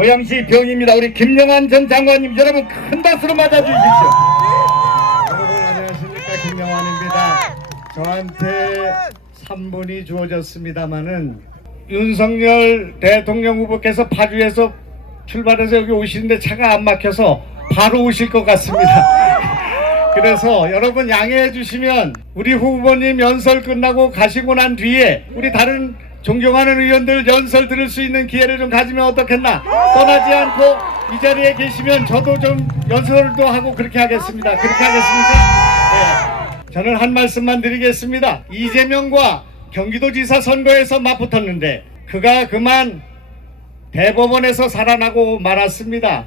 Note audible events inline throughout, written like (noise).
고양시 병입니다. 우리 김영환 전 장관님 여러분 큰 박수로 맞아주십시오. 여러분 안녕하십니까 김영환입니다. 저한테 3분이 주어졌습니다마는 윤석열 대통령 후보께서 파주에서 출발해서 여기 오시는데 차가 안 막혀서 바로 오실 것 같습니다. (laughs) 그래서 여러분 양해해 주시면 우리 후보님 연설 끝나고 가시고 난 뒤에 우리 다른 존경하는 의원들 연설 들을 수 있는 기회를 좀 가지면 어떻겠나 떠나지 않고 이 자리에 계시면 저도 좀 연설도 하고 그렇게 하겠습니다. 그렇게 하겠습니까? 예. 저는 한 말씀만 드리겠습니다. 이재명과 경기도지사 선거에서 맞붙었는데 그가 그만 대법원에서 살아나고 말았습니다.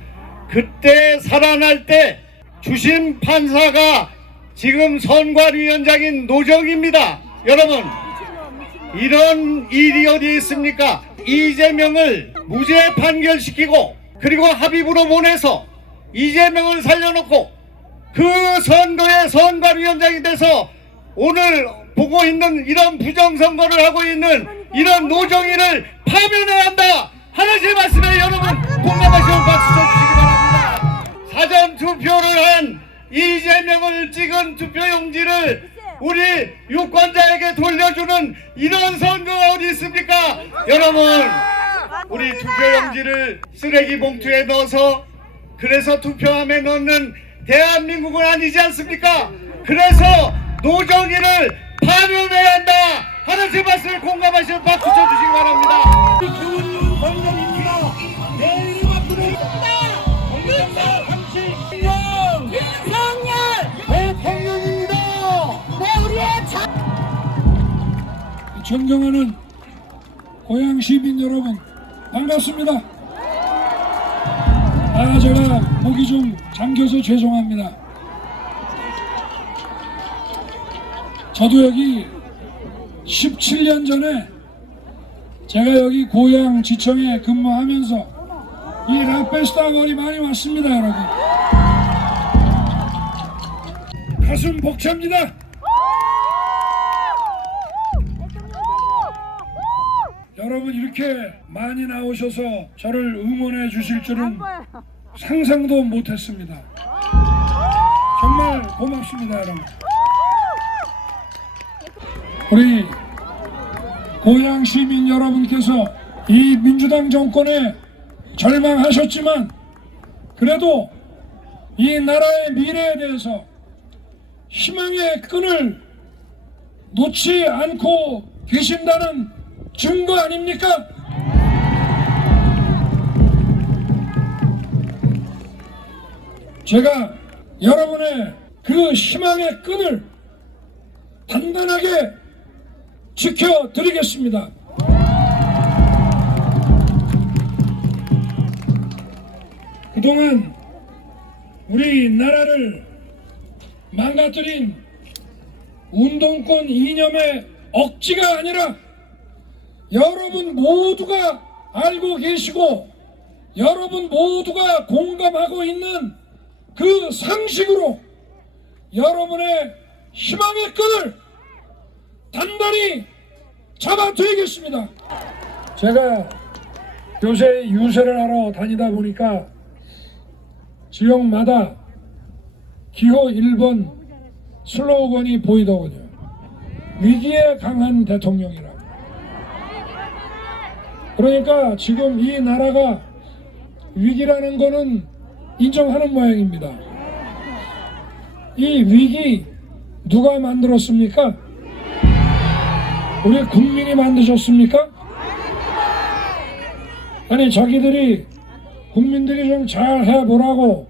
그때 살아날 때 주심 판사가 지금 선관위원장인 노정입니다. 여러분 이런 일이 어디 있습니까? 이재명을 무죄 판결시키고 그리고 합의부로 보내서 이재명을 살려놓고 그 선거의 선관위원장이 돼서 오늘 보고 있는 이런 부정선거를 하고 있는 이런 노정이를 파면해야 한다 제 말씀에 여러분 공감하시고 박수 좀 주시기 바랍니다 사전 투표를 한 이재명을 찍은 투표용지를 우리 유권자에게 돌려주는 이런 선거가 어디 있습니까 여러분 우리 투표용지를 쓰레기 봉투에 넣어서 그래서 투표함에 넣는 대한민국은 아니지 않습니까? 그래서 노정이를 파면해야 한다 하는 제 말씀을 공감하시는 박수 쳐주시기 바랍니다. 존경하는 고향 시민 여러분 반갑습니다. 아 제가 목이 좀 잠겨서 죄송합니다. 저도 여기 17년 전에 제가 여기 고향 지청에 근무하면서 이 라페스타 거리 많이 왔습니다 여러분. 가슴 벅찹니다. 여러분 이렇게 많이 나오셔서 저를 응원해 주실 줄은 상상도 못했습니다. 정말 고맙습니다, 여러분. 우리 고향 시민 여러분께서 이 민주당 정권에 절망하셨지만 그래도 이 나라의 미래에 대해서 희망의 끈을 놓지 않고 계신다는 증거 아닙니까? 제가 여러분의 그 희망의 끈을 단단하게 지켜드리겠습니다. 그동안 우리 나라를 망가뜨린 운동권 이념의 억지가 아니라 여러분 모두가 알고 계시고 여러분 모두가 공감하고 있는 그 상식으로 여러분의 희망의 끈을 단단히 잡아드리겠습니다. 제가 요새 유세를 하러 다니다 보니까 지역마다 기호 1번 슬로건이 보이더군요. 위기에 강한 대통령이라. 그러니까 지금 이 나라가 위기라는 거는 인정하는 모양입니다. 이 위기 누가 만들었습니까? 우리 국민이 만드셨습니까? 아니 자기들이 국민들이 좀 잘 해보라고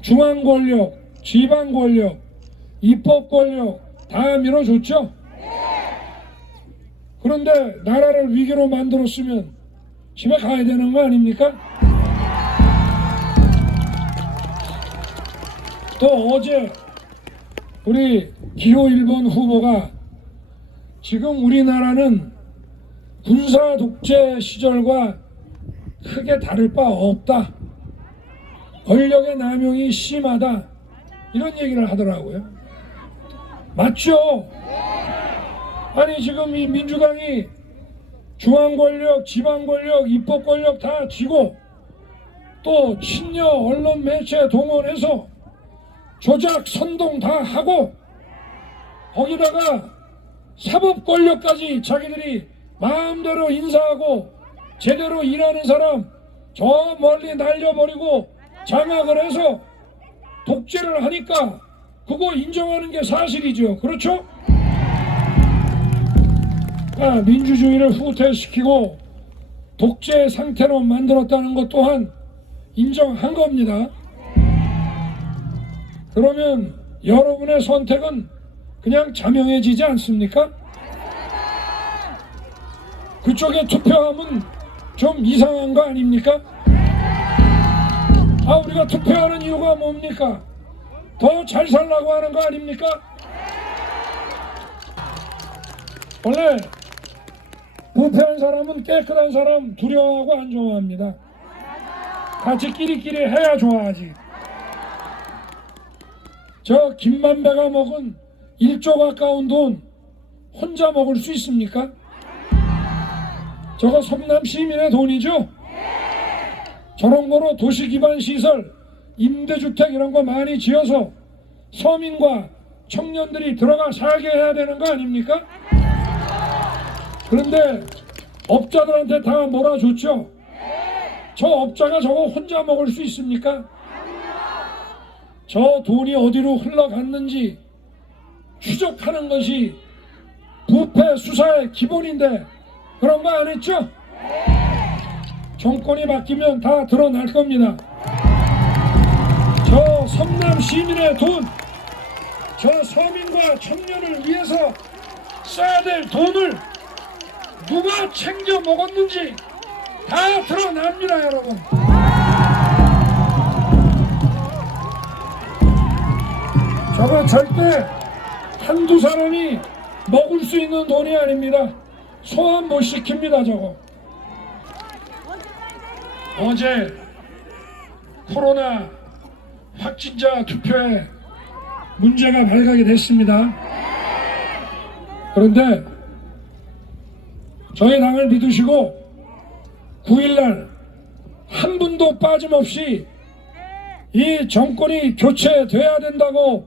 중앙 권력, 지방 권력, 입법 권력 다 밀어줬죠? 그런데 나라를 위기로 만들었으면 집에 가야 되는 거 아닙니까? 또 어제 우리 기호 1번 후보가 지금 우리나라는 군사 독재 시절과 크게 다를 바 없다. 권력의 남용이 심하다. 이런 얘기를 하더라고요. 맞죠? 아니 지금 이 민주당이 중앙 권력, 지방 권력, 입법 권력 다 쥐고 또 친여 언론 매체 동원해서 조작 선동 다 하고 거기다가 사법 권력까지 자기들이 마음대로 인사하고 제대로 일하는 사람 저 멀리 날려버리고 장악을 해서 독재를 하니까 그거 인정하는 게 사실이죠. 그렇죠? 아, 민주주의를 후퇴시키고 독재 상태로 만들었다는 것 또한 인정한 겁니다. 그러면 여러분의 선택은 그냥 자명해지지 않습니까? 그쪽에 투표하면 좀 이상한 거 아닙니까? 아, 우리가 투표하는 이유가 뭡니까? 더 잘 살라고 하는 거 아닙니까? 원래 부패한 사람은 깨끗한 사람 두려워하고 안 좋아합니다. 같이 끼리끼리 해야 좋아하지. 저 김만배가 먹은 1조 가까운 돈 혼자 먹을 수 있습니까? 저거 성남 시민의 돈이죠? 저런 거로 도시 기반 시설, 임대주택 이런 거 많이 지어서 서민과 청년들이 들어가 살게 해야 되는 거 아닙니까? 그런데 업자들한테 다 몰아줬죠? 저 업자가 저거 혼자 먹을 수 있습니까? 저 돈이 어디로 흘러갔는지 추적하는 것이 부패 수사의 기본인데 그런 거 안 했죠? 정권이 바뀌면 다 드러날 겁니다. 저 성남 시민의 돈, 저 서민과 청년을 위해서 써야 될 돈을 누가 챙겨 먹었는지 다 드러납니다, 여러분. 저거 절대 한두 사람이 먹을 수 있는 돈이 아닙니다. 소환 못 시킵니다, 저거. 어제 코로나 확진자 투표에 문제가 발각이 됐습니다. 그런데 저희 당을 믿으시고 9일날 한 분도 빠짐없이 이 정권이 교체돼야 된다고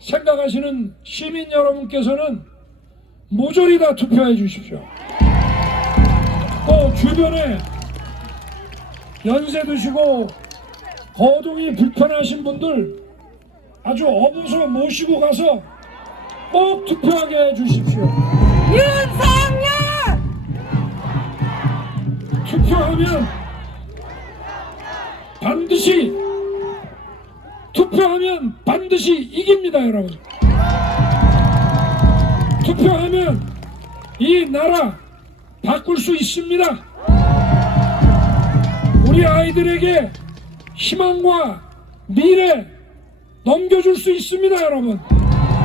생각하시는 시민 여러분께서는 모조리 다 투표해 주십시오. 또 주변에 연세 드시고 거동이 불편하신 분들 아주 어부서 모시고 가서 꼭 투표하게 해 주십시오. 윤석 투표하면 반드시 투표하면 반드시 이깁니다, 여러분. 투표하면 이 나라 바꿀 수 있습니다. 우리 아이들에게 희망과 미래 넘겨줄 수 있습니다, 여러분.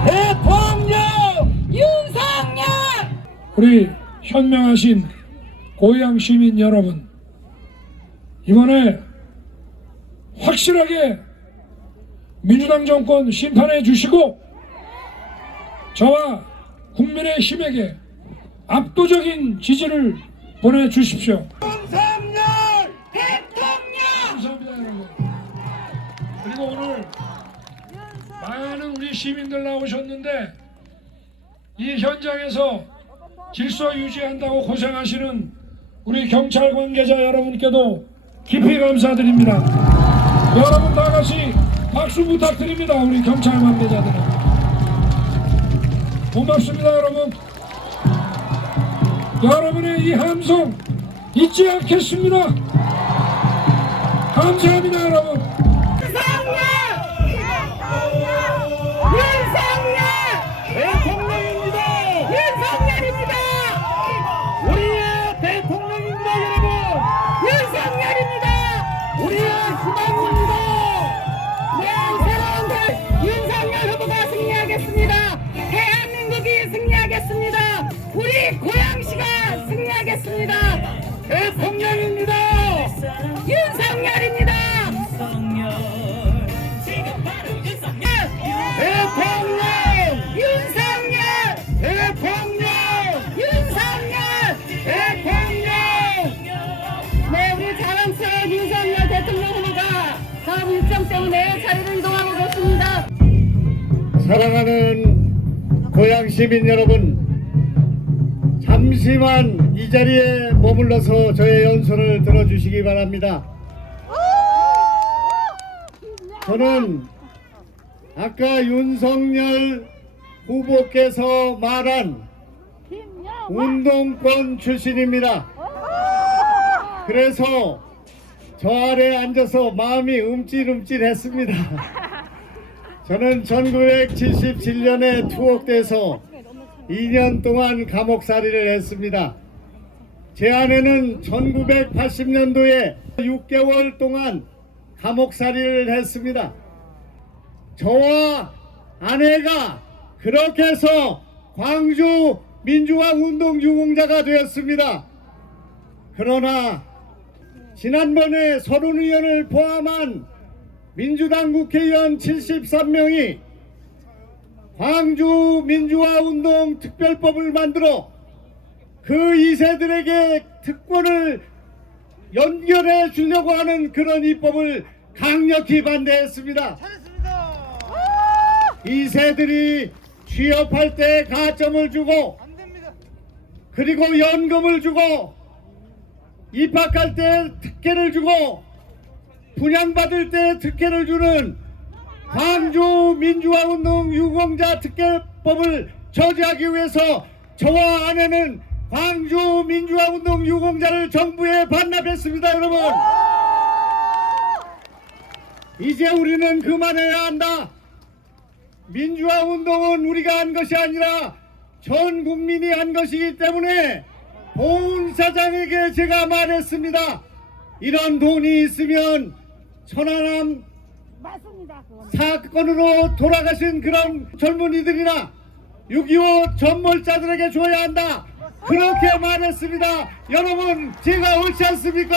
대통령! 윤석열! 우리 현명하신 고향 시민 여러분, 이번에 확실하게 민주당 정권 심판해 주시고 저와 국민의 힘에게 압도적인 지지를 보내 주십시오. 윤석열! 대통령! 감사합니다, 여러분. 그리고 오늘 많은 우리 시민들 나오셨는데 이 현장에서 질서 유지한다고 고생하시는 우리 경찰 관계자 여러분께도 깊이 감사드립니다. 여러분 다 같이 박수 부탁드립니다. 우리 경찰 관계자들은 고맙습니다, 여러분. 여러분의 이 함성 잊지 않겠습니다. 감사합니다, 여러분. 시민 여러분, 잠시만 이 자리에 머물러서 저의 연설을 들어주시기 바랍니다. 저는 아까 윤석열 후보께서 말한 운동권 출신입니다. 그래서 저 아래 앉아서 마음이 움찔움찔했습니다. 저는 1977년에 투옥돼서 2년 동안 감옥살이를 했습니다. 제 아내는 1980년도에 6개월 동안 감옥살이를 했습니다. 저와 아내가 그렇게 해서 광주 민주화 운동 유공자가 되었습니다. 그러나 지난번에 서른 의원을 포함한 민주당 국회의원 73명이 광주 민주화 운동 특별법을 만들어 그 이세들에게 특권을 연결해 주려고 하는 그런 입법을 강력히 반대했습니다. 이세들이 취업할 때 가점을 주고 그리고 연금을 주고 입학할 때 특혜를 주고 분양받을 때 특혜를 주는 광주 민주화운동 유공자 특혜법을 저지하기 위해서 저와 아내는 광주 민주화운동 유공자를 정부에 반납했습니다 여러분. 이제 우리는 그만해야 한다. 민주화운동은 우리가 한 것이 아니라 전 국민이 한 것이기 때문에 본 사장에게 제가 말했습니다. 이런 돈이 있으면 천안함 사건으로 돌아가신 그런 젊은이들이나 6.25 전몰자들에게 줘야 한다. 그렇게 말했습니다. 여러분, 제가 옳지 않습니까?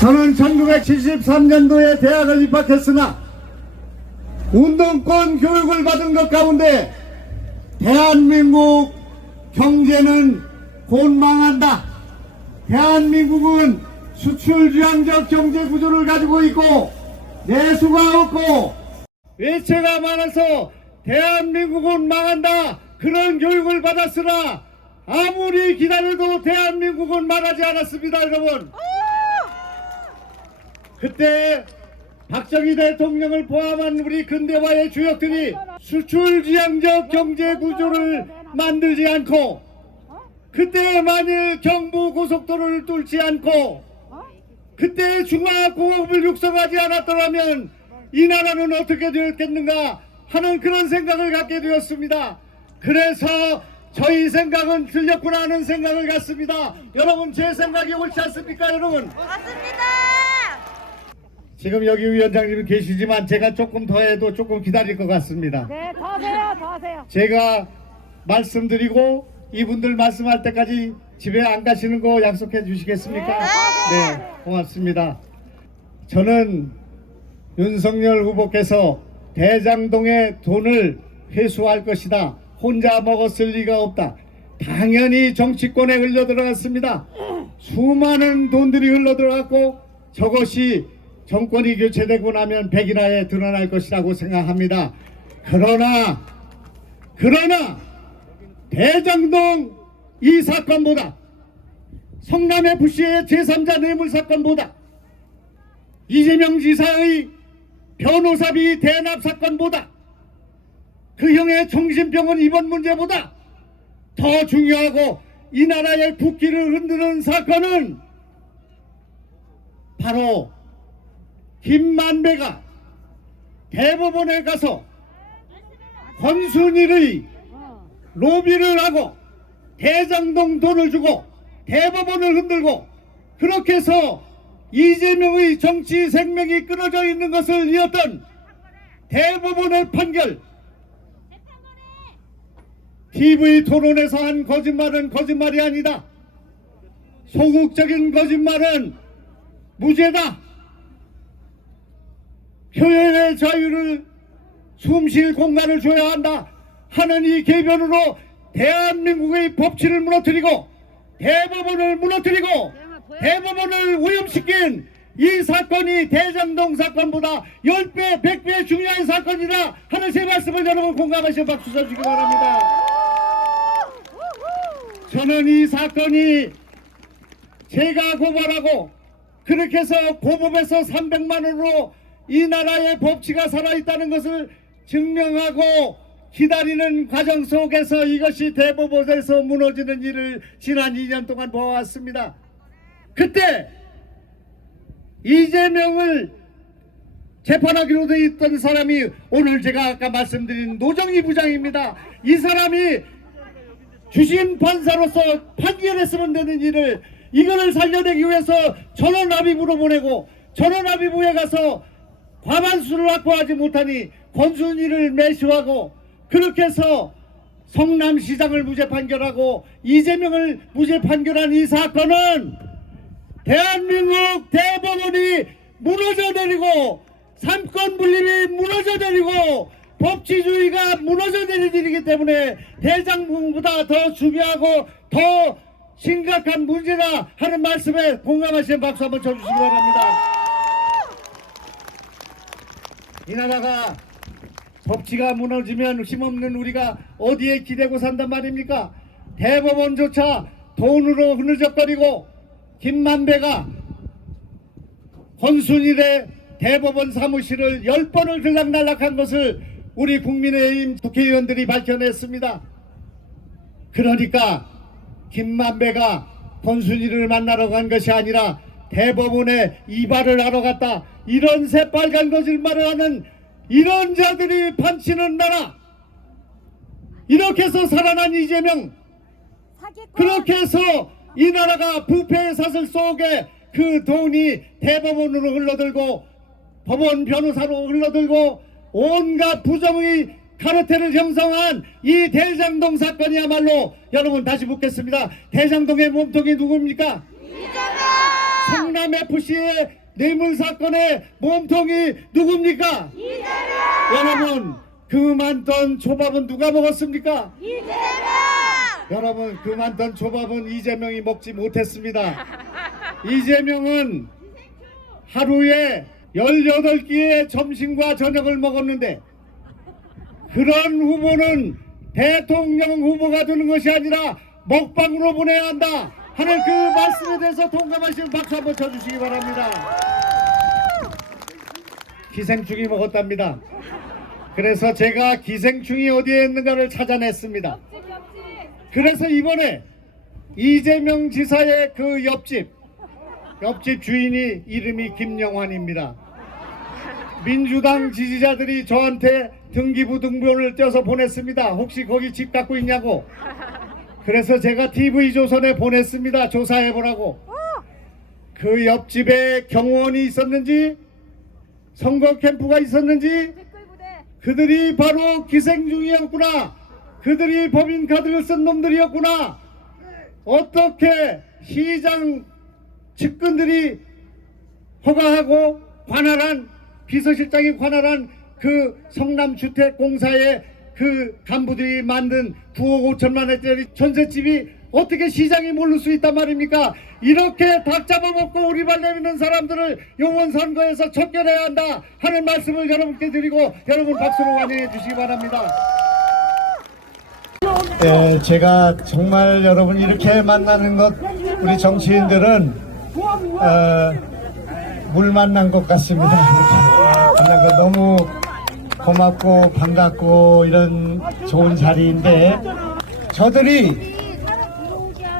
저는 1973년도에 대학을 입학했으나 운동권 교육을 받은 것 가운데 대한민국 경제는 곧 망한다. 대한민국은 수출 지향적 경제 구조를 가지고 있고 내수가 없고 외채가 많아서 대한민국은 망한다. 그런 교육을 받았으나 아무리 기다려도 대한민국은 말하지 않았습니다, 여러분. 그때 박정희 대통령을 포함한 우리 근대화의 주역들이 수출 지향적 경제 구조를 만들지 않고 그때 만일 경부 고속도로를 뚫지 않고 그때 중화공업을 육성하지 않았더라면 이 나라는 어떻게 되었겠는가 하는 그런 생각을 갖게 되었습니다. 그래서 저희 생각은 틀렸구나 하는 생각을 갖습니다. 여러분 제 생각이 옳지 않습니까 여러분? 지금 여기 위원장님이 계시지만 제가 조금 더 해도 조금 기다릴 것 같습니다. 네, 더 하세요, 더 하세요. 제가 말씀드리고 이분들 말씀할 때까지 집에 안 가시는 거 약속해 주시겠습니까? 네, 고맙습니다. 저는 윤석열 후보께서 대장동의 돈을 회수할 것이다. 혼자 먹었을 리가 없다. 당연히 정치권에 흘러 들어갔습니다. 수많은 돈들이 흘러 들어갔고 저것이 정권이 교체되고 나면 백일화에 드러날 것이라고 생각합니다. 그러나 그러나 대장동 이 사건보다 성남 FC의 제3자 뇌물 사건보다 이재명 지사의 변호사비 대납 사건보다 그 형의 정신병원 입원 문제보다 더 중요하고 이 나라의 국기를 흔드는 사건은 바로 김만배가 대법원에 가서 권순일의 로비를 하고 대장동 돈을 주고 대법원을 흔들고 그렇게 해서 이재명의 정치 생명이 끊어져 있는 것을 이었던 대법원의 판결 TV 토론에서 한 거짓말은 거짓말이 아니다. 소극적인 거짓말은 무죄다. 표현의 자유를 숨 쉴 공간을 줘야 한다 하는 이 개변으로 대한민국의 법치를 무너뜨리고 대법원을 무너뜨리고 대법원을 오염시킨 이 사건이 대장동 사건보다 10배, 100배 중요한 사건이라 하는 제 말씀을 여러분 공감하시고 박수 쳐주시기 바랍니다. 저는 이 사건이 제가 고발하고 그렇게 해서 고법에서 300만 원으로 이 나라의 법치가 살아있다는 것을 증명하고 기다리는 과정 속에서 이것이 대법원에서 무너지는 일을 지난 2년 동안 보아왔습니다. 그때 이재명을 재판하기로 돼 있던 사람이 오늘 제가 아까 말씀드린 노정희 부장입니다. 이 사람이 주심 판사로서 판결했으면 되는 일을 이거를 살려내기 위해서 전원합의부로 보내고 전원합의부에 가서 과반수를 확보하지 못하니 권순이를 매수하고 그렇게 해서 성남시장을 무죄 판결하고 이재명을 무죄 판결한 이 사건은 대한민국 대법원이 무너져 내리고 삼권 분립이 무너져 내리고 법치주의가 무너져 내리는 일이기 때문에 대장동보다 더 중요하고 더 심각한 문제다 하는 말씀에 공감하시는 박수 한번 쳐주시기 바랍니다. 이 나라가 법치가 무너지면 힘없는 우리가 어디에 기대고 산단 말입니까? 대법원조차 돈으로 흐느적거리고 김만배가 권순일의 대법원 사무실을 열 번을 들락날락한 것을 우리 국민의힘 국회의원들이 밝혀냈습니다. 그러니까 김만배가 권순일을 만나러 간 것이 아니라 대법원에 이발을 하러 갔다. 이런 새빨간 거짓말을 하는 이런 자들이 판치는 나라. 이렇게 해서 살아난 이재명. 그렇게 해서 이 나라가 부패의 사슬 속에 그 돈이 대법원으로 흘러들고 법원 변호사로 흘러들고 온갖 부정의 카르텔을 형성한 이 대장동 사건이야말로 여러분 다시 묻겠습니다. 대장동의 몸통이 누굽니까? 성남 FC의 뇌물 사건의 몸통이 누굽니까? 여러분 그 많던 초밥은 누가 먹었습니까? 여러분 그 많던 초밥은 이재명이 먹지 못했습니다. 이재명은 하루에 18끼의 점심과 저녁을 먹었는데 그런 후보는 대통령 후보가 되는 것이 아니라 먹방으로 보내야 한다 하는 그 말씀에 대해서 동감하시는 박수 한번 쳐주시기 바랍니다. 기생충이 먹었답니다. 그래서 제가 기생충이 어디에 있는가를 찾아냈습니다. 그래서 이번에 이재명 지사의 그 옆집 옆집 주인이 이름이 김영환입니다. 민주당 지지자들이 저한테 등기부 등본을 떼서 보냈습니다. 혹시 거기 집 갖고 있냐고. 그래서 제가 TV조선에 보냈습니다. 조사해보라고. 그 옆집에 경호원이 있었는지 선거 캠프가 있었는지 그들이 바로 기생충이었구나. 그들이 법인카드를 쓴 놈들이었구나. 어떻게 시장 측근들이 허가하고 관할한 비서실장이 관할한 그 성남주택공사의 그 간부들이 만든 9억 5천만 원짜리 전셋집이 어떻게 시장이 모를 수 있단 말입니까? 이렇게 닭 잡아먹고 우리 발 내미는 사람들을 용원 선거에서 척결해야 한다 하는 말씀을 여러분께 드리고 여러분 박수로 환영해 주시기 바랍니다. 예, 제가 정말 여러분 이렇게 만나는 것 우리 정치인들은 어, 물 만난 것 같습니다. (laughs) 만난 것 너무 고맙고 반갑고 이런 좋은 자리인데 저들이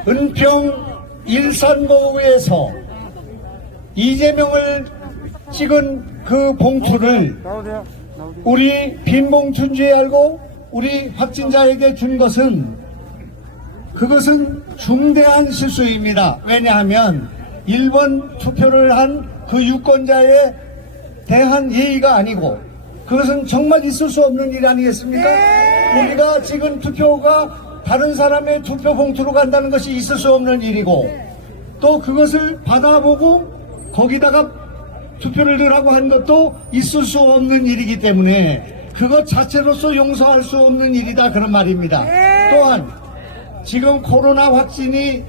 은평 일산모의에서 이재명을 찍은 그 봉투를 우리 빈 봉투인 줄 알고 우리 확진자에게 준 것은 그것은 중대한 실수입니다. 왜냐하면 1번 투표를 한 그 유권자에 대한 예의가 아니고 그것은 정말 있을 수 없는 일 아니겠습니까? 우리가 지금 투표가 다른 사람의 투표 봉투로 간다는 것이 있을 수 없는 일이고 또 그것을 받아보고 거기다가 투표를 넣으라고 한 것도 있을 수 없는 일이기 때문에 그것 자체로서 용서할 수 없는 일이다 그런 말입니다. 또한 지금 코로나 확진이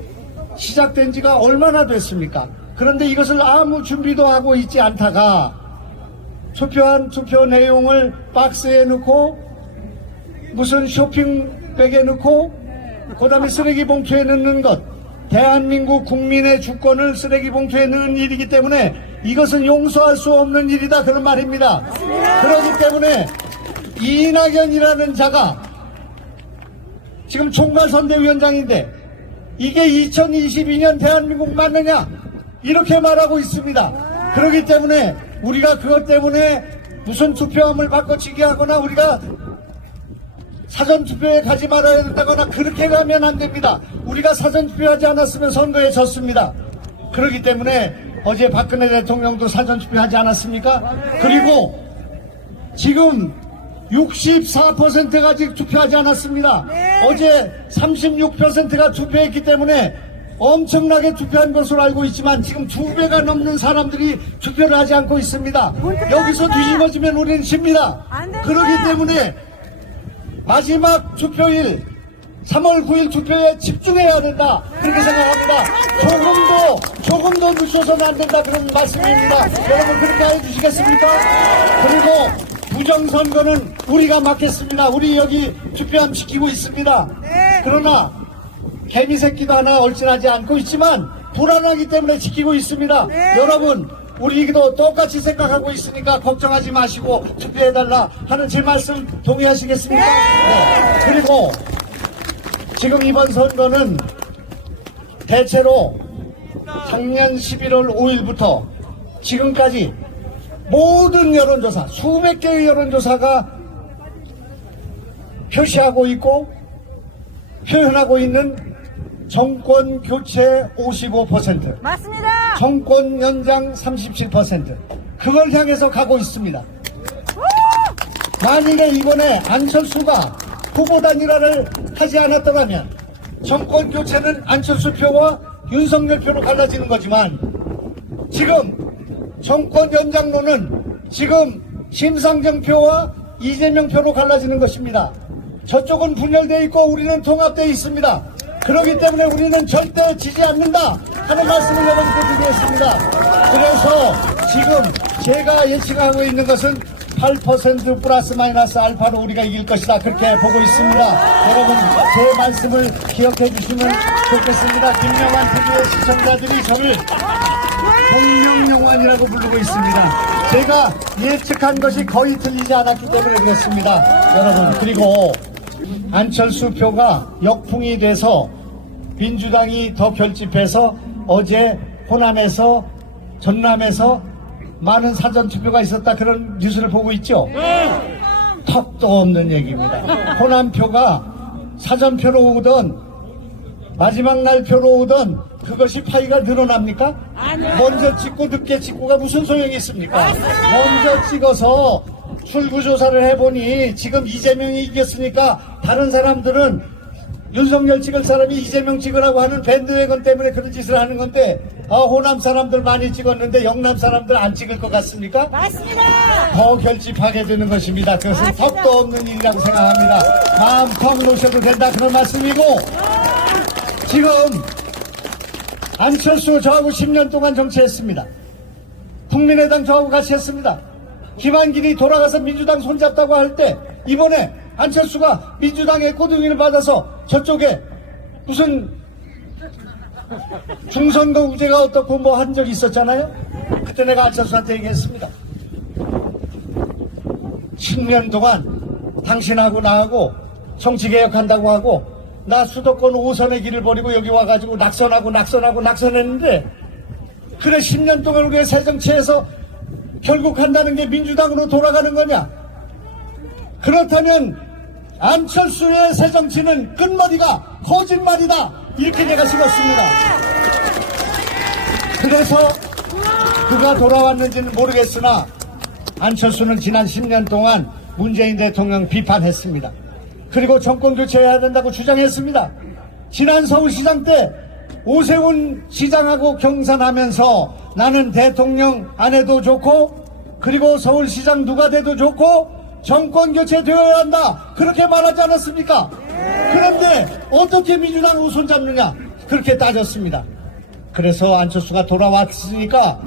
시작된 지가 얼마나 됐습니까? 그런데 이것을 아무 준비도 하고 있지 않다가 투표한 투표 내용을 박스에 넣고 무슨 쇼핑백에 넣고 그 다음에 쓰레기 봉투에 넣는 것. 대한민국 국민의 주권을 쓰레기 봉투에 넣은 일이기 때문에 이것은 용서할 수 없는 일이다. 그런 말입니다. 그렇기 때문에 이낙연이라는 자가 지금 총괄선대위원장인데 이게 2022년 대한민국 맞느냐? 이렇게 말하고 있습니다. 그렇기 때문에 우리가 그것 때문에 무슨 투표함을 바꿔치기 하거나 우리가 사전투표에 가지 말아야 된다거나 그렇게 가면 안 됩니다. 우리가 사전투표하지 않았으면 선거에 졌습니다. 그렇기 때문에 어제 박근혜 대통령도 사전투표하지 않았습니까? 그리고 지금 64%가 아직 투표하지 않았습니다. 어제 36%가 투표했기 때문에 엄청나게 투표한 것으로 알고 있지만 지금 두 배가 넘는 사람들이 투표를 하지 않고 있습니다. 여기서 뒤집어지면 우리는 집니다. 그렇기 때문에 마지막 투표일 3월 9일 투표에 집중해야 된다. 그렇게 생각합니다. 조금도 조금도 늦춰서는 안 된다 그런 말씀입니다. 여러분 그렇게 해주시겠습니까? 그리고 부정선거는 우리가 맡겠습니다. 우리 여기 투표함 지키고 있습니다. 그러나 개미 새끼도 하나 얼씬하지 않고 있지만 불안하기 때문에 지키고 있습니다 여러분 우리도 똑같이 생각하고 있으니까 걱정하지 마시고 투표해달라 하는 제 말씀 동의하시겠습니까? 네. 그리고 지금 이번 선거는 대체로 작년 11월 5일부터 지금까지 모든 여론조사, 수백 개의 여론조사가 표시하고 있고 표현하고 있는 정권 교체 55%. 맞습니다. 정권 연장 37% 그걸 향해서 가고 있습니다. 만일에 이번에 안철수가 후보 단일화를 하지 않았더라면 정권 교체는 안철수 표와 윤석열 표로 갈라지는 거지만 지금 정권 연장론은 지금 심상정 표와 이재명 표로 갈라지는 것입니다. 저쪽은 분열되어 있고 우리는 통합되어 있습니다. 그렇기 때문에 우리는 절대 지지 않는다 하는 말씀을 여러분께 드리겠습니다. 그래서 지금 제가 예측하고 있는 것은 8% 플러스 마이너스 알파로 우리가 이길 것이다 그렇게 보고 있습니다. 여러분 제 말씀을 기억해 주시면 좋겠습니다. 김영환 TV의 시청자들이 저를 공명영환이라고 부르고 있습니다. 제가 예측한 것이 거의 틀리지 않았기 때문에 그렇습니다. 여러분 그리고 안철수 표가 역풍이 돼서 민주당이 더 결집해서 어제 호남에서 전남에서 많은 사전 투표가 있었다 그런 뉴스를 보고 있죠. 턱도 없는 얘기입니다. 호남표가 사전표로 오던 마지막 날 표로 오던 그것이 파이가 늘어납니까? 먼저 찍고 늦게 찍고가 무슨 소용이 있습니까? 먼저 찍어서 출구조사를 해보니 지금 이재명이 이겼으니까 다른 사람들은 윤석열 찍을 사람이 이재명 찍으라고 하는 밴드웨건 때문에 그런 짓을 하는 건데 아, 호남 사람들 많이 찍었는데 영남 사람들 안 찍을 것 같습니까? 맞습니다. 더 결집하게 되는 것입니다. 그것은 맞습니다. 턱도 없는 일이라고 생각합니다. 마음 턱 놓으셔도 된다 그런 말씀이고 지금 안철수 저하고 10년 동안 정치했습니다. 국민의당 저하고 같이 했습니다. 김한길이 돌아가서 민주당 손잡다고 할 때 이번에 안철수가 민주당의 꼬둥이를 받아서 저쪽에 무슨 중선거 우제가 어떻고 뭐 한 적이 있었잖아요. 그때 내가 안철수한테 얘기했습니다. 10년 동안 당신하고 나하고 정치개혁한다고 하고 나 수도권 5선의 길을 버리고 여기 와가지고 낙선하고 낙선하고 낙선했는데 그래 10년 동안 우리가 새정치에서 결국 한다는 게 민주당으로 돌아가는 거냐 그렇다면 안철수의 새 정치는 끝머리가 거짓말이다 이렇게 내가 식었습니다 그래서 그가 돌아왔는지는 모르겠으나 안철수는 지난 10년 동안 문재인 대통령 비판했습니다. 그리고 정권 교체해야 된다고 주장했습니다. 지난 서울시장 때 오세훈 시장하고 경선하면서 나는 대통령 안 해도 좋고 그리고 서울시장 누가 돼도 좋고 정권 교체 되어야 한다 그렇게 말하지 않았습니까? 그런데 어떻게 민주당을 손잡느냐 그렇게 따졌습니다. 그래서 안철수가 돌아왔으니까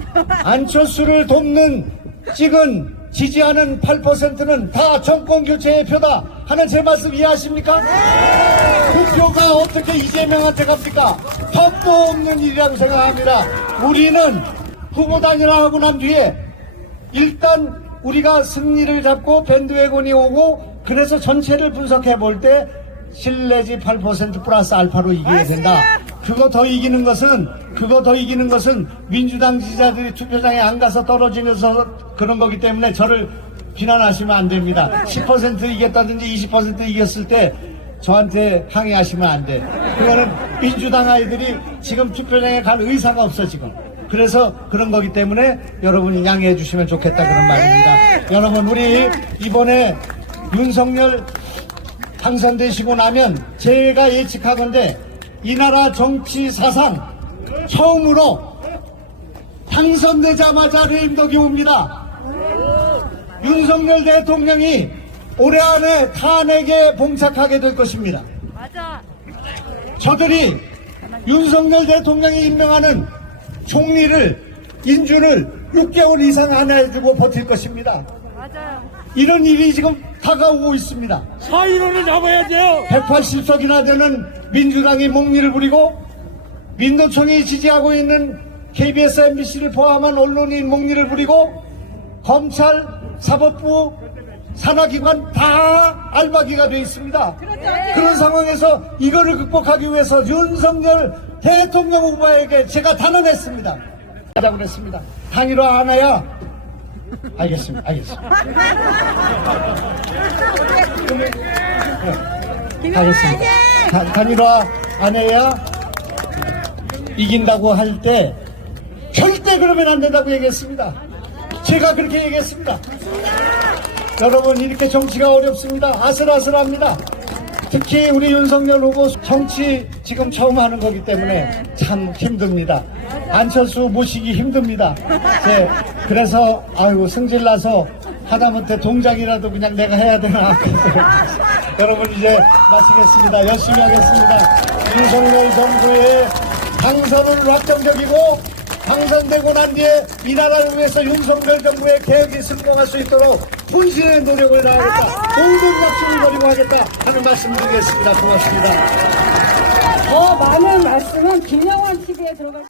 안철수를 돕는 찍은 지지하는 8%는 다 정권 교체의 표다 하는 제 말씀 이해하십니까? 그 표가 어떻게 이재명한테 갑니까? 턱도 없는 일이라고 생각합니다. 우리는 후보 단일화하고 난 뒤에 일단 우리가 승리를 잡고 밴드웨곤이 오고 그래서 전체를 분석해 볼 때 실내지 8% 플러스 알파로 이겨야 된다. 그거 더 이기는 것은 그거 더 이기는 것은 민주당 지지자들이 투표장에 안 가서 떨어지면서 그런 거기 때문에 저를 비난하시면 안 됩니다. 10% 이겼다든지 20% 이겼을 때 저한테 항의하시면 안 돼. 그거는 민주당 아이들이 지금 투표장에 갈 의사가 없어 지금. 그래서 그런 거기 때문에 여러분이 양해해 주시면 좋겠다 그런 말입니다. 여러분 우리 이번에 윤석열 당선되시고 나면 제가 예측하건데 이 나라 정치 사상 처음으로 당선되자마자 레임덕이 옵니다. 윤석열 대통령이 올해 안에 탄핵에 봉착하게 될 것입니다. 맞아. 저들이 윤석열 대통령이 임명하는 총리를 인준을 6개월 이상 안 해주고 버틸 것입니다. 맞아요. 이런 일이 지금 다가오고 있습니다. 사이로를 잡아야죠. 180석이나 되는 민주당이 목리를 부리고 민노총이 지지하고 있는 KBS, MBC를 포함한 언론이 목리를 부리고 검찰, 사법부, 산하기관 다 알바기가 되어 있습니다. 그런 상황에서 이거를 극복하기 위해서 윤석열 대통령 후보에게 제가 단언했습니다. 하자고 그랬습니다. 단일화 하나야. 알겠습니다. 알겠습니다. 네, 알겠습니다. 단- 단일화 안 해야 이긴다고 할 때 절대 그러면 안 된다고 얘기했습니다. 제가 그렇게 얘기했습니다. 여러분 이렇게 정치가 어렵습니다. 아슬아슬합니다. 특히 우리 윤석열 후보 정치 지금 처음 하는 거기 때문에 참 힘듭니다. 안철수 모시기 힘듭니다. 네, 그래서 아이고 승질나서 하다못해 동작이라도 그냥 내가 해야 되나. (laughs) 여러분 이제 마치겠습니다. 열심히 하겠습니다. 윤석열 정부의 당선은 확정적이고 당선되고 난 뒤에 이 나라를 위해서 윤석열 정부의 계획이 성공할 수 있도록 혼신의 노력을 다하겠다. 모든 약속을 버리고 하겠다 하는 말씀 드리겠습니다. 고맙습니다. 더 많은 말씀은 김영환 TV에 들어갈